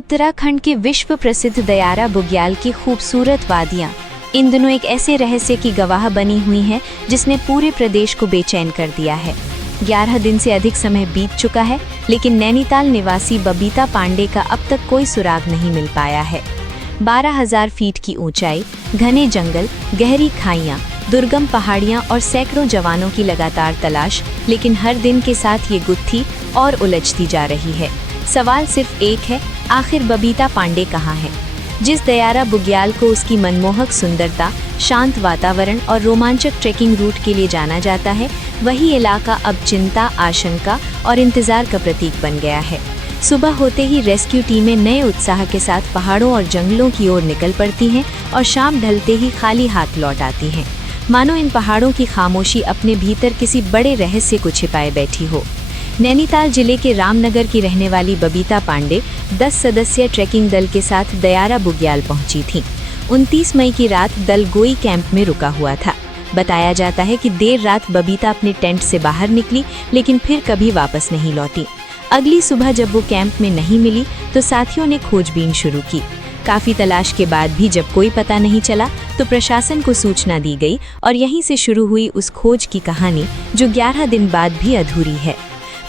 उत्तराखंड के विश्व प्रसिद्ध दयारा बुग्याल की खूबसूरत वादियां इन दिनों एक ऐसे रहस्य की गवाह बनी हुई हैं जिसने पूरे प्रदेश को बेचैन कर दिया है। 11 दिन से अधिक समय बीत चुका है, लेकिन नैनीताल निवासी बबीता पांडे का अब तक कोई सुराग नहीं मिल पाया है। 12,000 फीट की ऊंचाई, घने जंगल, गहरी खाइयां, दुर्गम पहाड़ियां और सैकड़ों जवानों की लगातार तलाश, लेकिन हर दिन के साथ ये गुत्थी और उलझती जा रही है। सवाल सिर्फ एक है, आखिर बबीता पांडे कहाँ है? जिस दयारा बुग्याल को उसकी मनमोहक सुंदरता, शांत वातावरण और रोमांचक ट्रेकिंग रूट के लिए जाना जाता है, वही इलाका अब चिंता, आशंका और इंतजार का प्रतीक बन गया है। सुबह होते ही रेस्क्यू टीमें नए उत्साह के साथ पहाड़ों और जंगलों की ओर निकल पड़ती हैं और शाम ढलते ही खाली हाथ लौट आती हैं, मानो इन पहाड़ों की खामोशी अपने भीतर किसी बड़े रहस्य को छिपाए बैठी हो। नैनीताल जिले के रामनगर की रहने वाली बबीता पांडे 10 सदस्यीय ट्रैकिंग दल के साथ दयारा बुग्याल पहुंची थीं। 29 मई की रात दल गोई कैंप में रुका हुआ था। बताया जाता है कि देर रात बबीता अपने टेंट से बाहर निकली, लेकिन फिर कभी वापस नहीं लौटी। अगली सुबह जब वो कैंप में नहीं मिली तो साथियों ने खोजबीन शुरू की। काफी तलाश के बाद भी जब कोई पता नहीं चला तो प्रशासन को सूचना दी गई और यहीं से शुरू हुई उस खोज की कहानी जो 11 दिन बाद भी अधूरी है।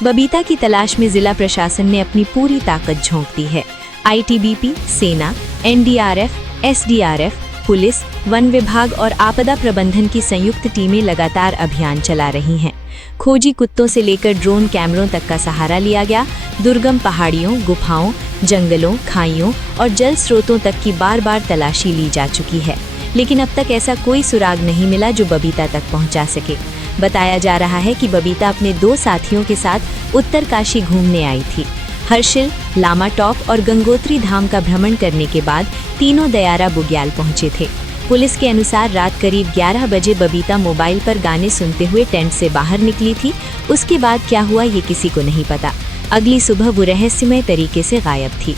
बबीता की तलाश में जिला प्रशासन ने अपनी पूरी ताकत झोंक दी है। आईटीबीपी, सेना, एनडीआरएफ, एसडीआरएफ, पुलिस, वन विभाग और आपदा प्रबंधन की संयुक्त टीमें लगातार अभियान चला रही हैं। खोजी कुत्तों से लेकर ड्रोन कैमरों तक का सहारा लिया गया। दुर्गम पहाड़ियों, गुफाओं, जंगलों, खाइयों और जल स्रोतों तक की बार बार तलाशी ली जा चुकी है, लेकिन अब तक ऐसा कोई सुराग नहीं मिला जो बबीता तक पहुंचा सके। बताया जा रहा है कि बबीता अपने 2 साथियों के साथ उत्तरकाशी घूमने आई थी। हर्षिल, लामा टॉप और गंगोत्री धाम का भ्रमण करने के बाद तीनों दयारा बुग्याल पहुंचे थे। पुलिस के अनुसार रात करीब 11 बजे बबीता मोबाइल पर गाने सुनते हुए टेंट से बाहर निकली थी। उसके बाद क्या हुआ ये किसी को नहीं पता। अगली सुबह वो रहस्यमय तरीके से गायब थी।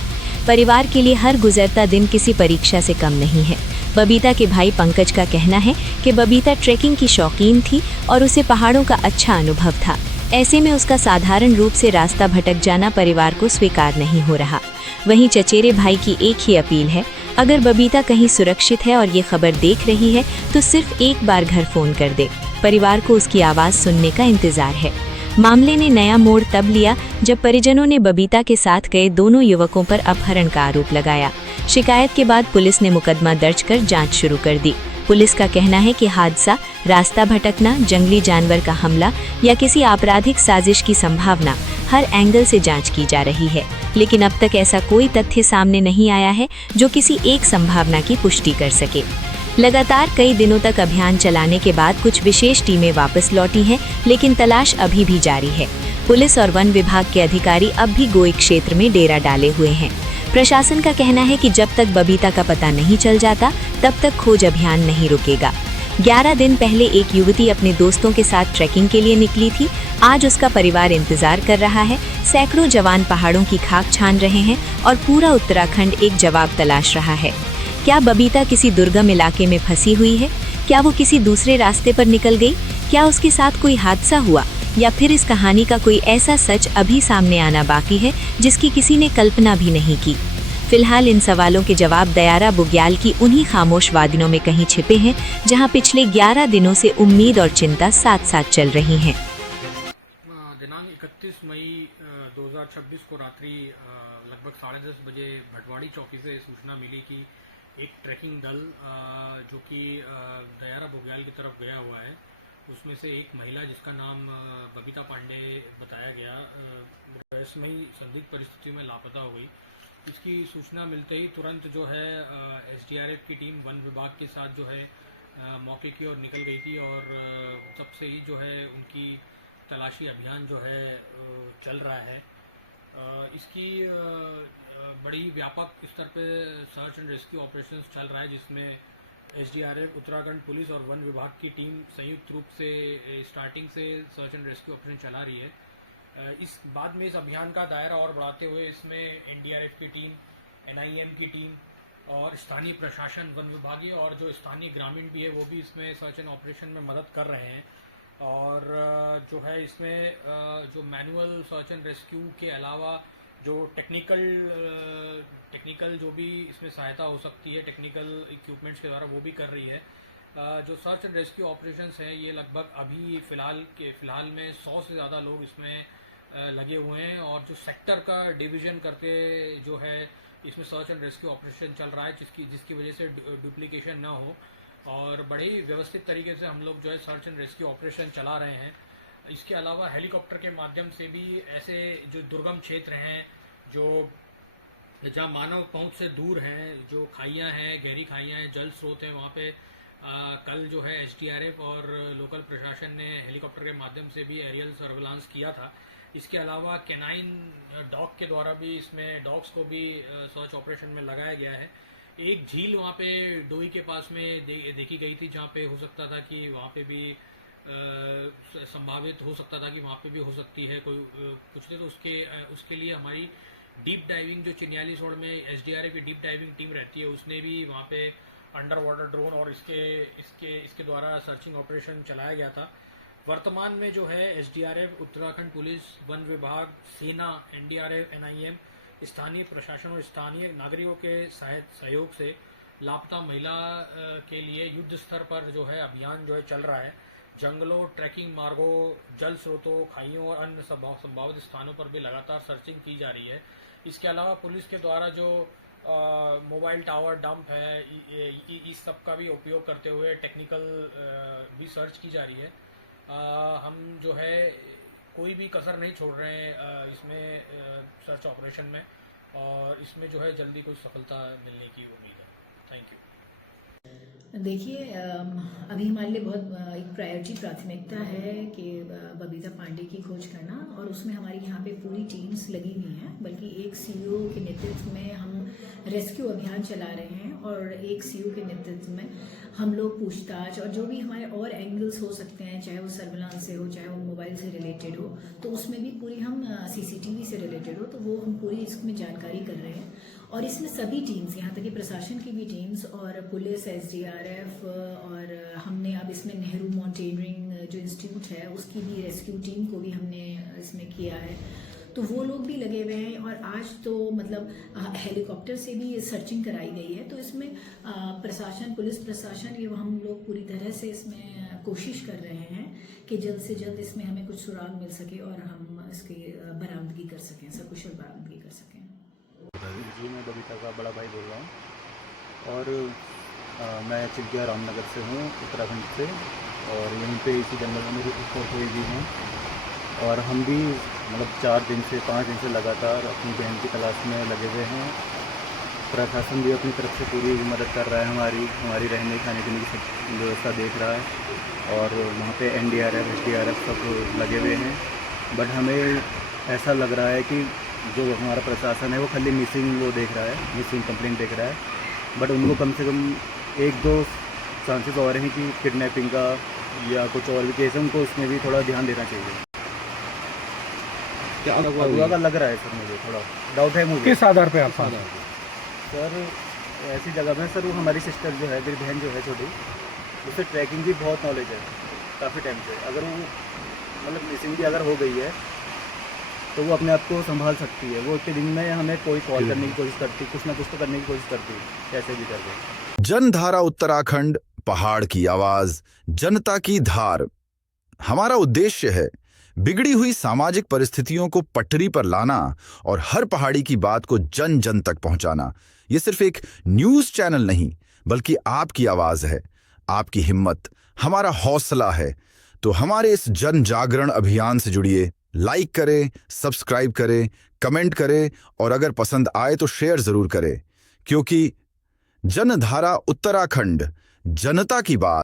परिवार के लिए हर गुजरता दिन किसी परीक्षा से कम नहीं है। बबीता के भाई पंकज का कहना है कि बबीता ट्रेकिंग की शौकीन थी और उसे पहाड़ों का अच्छा अनुभव था। ऐसे में उसका साधारण रूप से रास्ता भटक जाना परिवार को स्वीकार नहीं हो रहा। वहीं चचेरे भाई की एक ही अपील है, अगर बबीता कहीं सुरक्षित है और ये खबर देख रही है तो सिर्फ एक बार घर फोन कर दे। परिवार को उसकी आवाज़ सुनने का इंतजार है। मामले ने नया मोड़ तब लिया जब परिजनों ने बबीता के साथ गए दोनों युवकों पर अपहरण का आरोप लगाया। शिकायत के बाद पुलिस ने मुकदमा दर्ज कर जांच शुरू कर दी। पुलिस का कहना है कि हादसा, रास्ता भटकना, जंगली जानवर का हमला या किसी आपराधिक साजिश की संभावना, हर एंगल से जांच की जा रही है, लेकिन अब तक ऐसा कोई तथ्य सामने नहीं आया है जो किसी एक संभावना की पुष्टि कर सके। लगातार कई दिनों तक अभियान चलाने के बाद कुछ विशेष टीमें वापस लौटी हैं, लेकिन तलाश अभी भी जारी है। पुलिस और वन विभाग के अधिकारी अब भी गोई क्षेत्र में डेरा डाले हुए हैं। प्रशासन का कहना है कि जब तक बबीता का पता नहीं चल जाता तब तक खोज अभियान नहीं रुकेगा। 11 दिन पहले एक युवती अपने दोस्तों के साथ ट्रैकिंग के लिए निकली थी। आज उसका परिवार इंतजार कर रहा है। सैकड़ों जवान पहाड़ों की खाक छान रहे हैं और पूरा उत्तराखंड एक जवाब तलाश रहा है। क्या बबीता किसी दुर्गम इलाके में फंसी हुई है? क्या वो किसी दूसरे रास्ते पर निकल गई? क्या उसके साथ कोई हादसा हुआ, या फिर इस कहानी का कोई ऐसा सच अभी सामने आना बाकी है जिसकी किसी ने कल्पना भी नहीं की? फिलहाल इन सवालों के जवाब दयारा बुग्याल की उन्हीं खामोश वादियों में कहीं छिपे हैं, जहां पिछले 11 दिनों से उम्मीद और चिंता साथ साथ चल रही हैं। दिनांक 31 मई 2026 को रात्रि लगभग 10:30 बजे भटवाड़ी चौकी से सूचना मिली कि एक ट्रैकिंग दल जो कि दयारा बुग्याल की तरफ गया हुआ है, उसमें से एक महिला जिसका नाम बबीता पांडे बताया गया, रहस्यमयी संदिग्ध परिस्थितियों में लापता हो गई। इसकी सूचना मिलते ही तुरंत जो है एसडीआरएफ की टीम वन विभाग के साथ जो है मौके की ओर निकल गई थी और तब से ही जो है उनकी तलाशी अभियान जो है चल रहा है। इसकी बड़ी व्यापक स्तर पे सर्च एंड रेस्क्यू ऑपरेशंस चल रहा है, जिसमें एसडीआरएफ, उत्तराखंड पुलिस और वन विभाग की टीम संयुक्त रूप से स्टार्टिंग से सर्च एंड रेस्क्यू ऑपरेशन चला रही है। इस बाद में इस अभियान का दायरा और बढ़ाते हुए इसमें एनडीआरएफ की टीम, एनआईएम की टीम और स्थानीय प्रशासन, वन विभागीय और जो स्थानीय ग्रामीण भी है वो भी इसमें सर्च एंड ऑपरेशन में मदद कर रहे हैं। और जो है इसमें जो मैनुअल सर्च एंड रेस्क्यू के अलावा जो टेक्निकल टेक्निकल जो भी इसमें सहायता हो सकती है टेक्निकल इक्विपमेंट्स के द्वारा वो भी कर रही है। जो सर्च एंड रेस्क्यू ऑपरेशंस हैं ये लगभग अभी फ़िलहाल में 100 से ज़्यादा लोग इसमें लगे हुए हैं, और जो सेक्टर का डिवीज़न करके जो है इसमें सर्च एंड रेस्क्यू ऑपरेशन चल रहा है, जिसकी वजह से डुप्लीकेशन ना हो और बड़े ही व्यवस्थित तरीके से हम लोग जो है सर्च एंड रेस्क्यू ऑपरेशन चला रहे हैं। इसके अलावा हेलीकॉप्टर के माध्यम से भी ऐसे जो दुर्गम क्षेत्र हैं, जो जहाँ मानव पहुंच से दूर हैं, जो खाइयाँ हैं, गहरी खाइयाँ हैं, जल स्रोत हैं, वहाँ पे कल जो है एसडीआरएफ और लोकल प्रशासन ने हेलीकॉप्टर के माध्यम से भी एरियल सर्विलांस किया था। इसके अलावा कैनाइन डॉग के द्वारा भी इसमें डॉग्स को भी सर्च ऑपरेशन में लगाया गया है। एक झील वहाँ पे डोई के पास में देखी गई थी, जहाँ पे हो सकता था कि वहाँ पे भी संभावित हो सकता था कि वहाँ पे भी हो सकती है कोई कुछ नहीं, तो उसके लिए हमारी डीप डाइविंग जो चिन्यालीसोड़ में एसडीआरएफ की डीप डाइविंग टीम रहती है उसने भी वहाँ पे अंडर वाटर ड्रोन और इसके द्वारा सर्चिंग ऑपरेशन चलाया गया था। वर्तमान में जो है एसडीआरएफ, उत्तराखंड पुलिस, वन विभाग, सेना, एनडीआरएफ, एनआईएम, स्थानीय प्रशासन और स्थानीय नागरिकों के सहयोग से लापता महिला के लिए युद्ध स्तर पर जो है अभियान जो है चल रहा है। जंगलों, ट्रैकिंग मार्गों, जल स्रोतों, खाइयों और अन्य संभावित स्थानों पर भी लगातार सर्चिंग की जा रही है। इसके अलावा पुलिस के द्वारा जो मोबाइल टावर डंप है, इस सब का भी उपयोग करते हुए टेक्निकल भी सर्च की जा रही है। हम जो है कोई भी कसर नहीं छोड़ रहे हैं इसमें सर्च ऑपरेशन में, और इसमें जो है जल्दी कोई सफलता मिलने की उम्मीद है। Thank you. देखिए, अभी हमारे लिए बहुत एक प्राथमिकता है कि बबीता पांडे की खोज करना, और उसमें हमारी यहाँ पे पूरी टीम्स लगी हुई हैं। बल्कि एक सीईओ के नेतृत्व में हम रेस्क्यू अभियान चला रहे हैं, और एक सीईओ के नेतृत्व में हम लोग पूछताछ और जो भी हमारे और एंगल्स हो सकते हैं, चाहे वो सर्विलांस से हो, चाहे वो मोबाइल से रिलेटेड हो, तो उसमें भी पूरी हम सीसीटीवी से रिलेटेड हो, तो वो हम पूरी इसमें जानकारी कर रहे हैं। और इसमें सभी टीम्स, यहाँ तक कि प्रशासन की भी टीम्स और पुलिस, एसडीआरएफ, और हमने अब इसमें नेहरू माउंटेनियरिंग जो इंस्टीट्यूट है उसकी भी रेस्क्यू टीम को भी हमने इसमें किया है, तो वो लोग भी लगे हुए हैं। और आज तो मतलब हेलीकॉप्टर से भी सर्चिंग कराई गई है, तो इसमें प्रशासन, पुलिस प्रशासन, ये हम लोग पूरी तरह से इसमें कोशिश कर रहे हैं कि जल्द से जल्द इसमें हमें कुछ सुराग मिल सके और हम इसकी बरामदगी कर सकें, सकुशल बरामदगी कर सकें। जी, मैं बबीता का बड़ा भाई बोल रहा हूँ, और मैं चिल्किया रामनगर से हूँ, उत्तराखंड से, और यहीं पे इसी जंगल में रिपोर्ट हुई भी हूँ। और हम भी मतलब 5 दिन से लगातार अपनी बहन की तलाश में लगे हुए हैं। प्रशासन भी अपनी तरफ से पूरी मदद कर रहा है, हमारी रहने खाने पीने की सब व्यवस्था देख रहा है, और वहाँ पे एनडीआरएफ, एसडीआरएफ सब लगे हुए हैं। बट हमें ऐसा लग रहा है कि जो हमारा प्रशासन है वो खाली मिसिंग वो देख रहा है, मिसिंग कंप्लेंट देख रहा है। बट उनको कम से कम 1-2 चांसेस और हैं कि किडनैपिंग का या कुछ और भी केस है, उनको उसमें भी थोड़ा ध्यान देना चाहिए। क्या अगवा का लग रहा है सर, मुझे थोड़ा डाउट है। मुझे किस आधार पे आप सर ऐसी जगह में सर, वो हमारी सिस्टर जो है, मेरी बहन जो है छोटी, उससे ट्रैकिंग की बहुत नॉलेज है काफ़ी टाइम से। अगर वो मतलब मिसिंग भी अगर हो गई है तो वो अपने आप को संभाल सकती है। वो एक दिन में हमें कोई कॉल करने की कोशिश करती, कुछ ना कुछ तो करने की कोशिश करती, कैसे भी करके। जनधारा उत्तराखंड, पहाड़ की आवाज, जनता की धार। हमारा उद्देश्य है बिगड़ी हुई सामाजिक परिस्थितियों को पटरी पर लाना और हर पहाड़ी की बात को जन जन तक पहुंचाना। ये सिर्फ एक न्यूज चैनल नहीं, बल्कि आपकी आवाज है, आपकी हिम्मत, हमारा हौसला है। तो हमारे इस जन जागरण अभियान से जुड़िए, लाइक करें, सब्सक्राइब करें, कमेंट करें, और अगर पसंद आए तो शेयर जरूर करें, क्योंकि जनधारा उत्तराखंड, जनता की बात।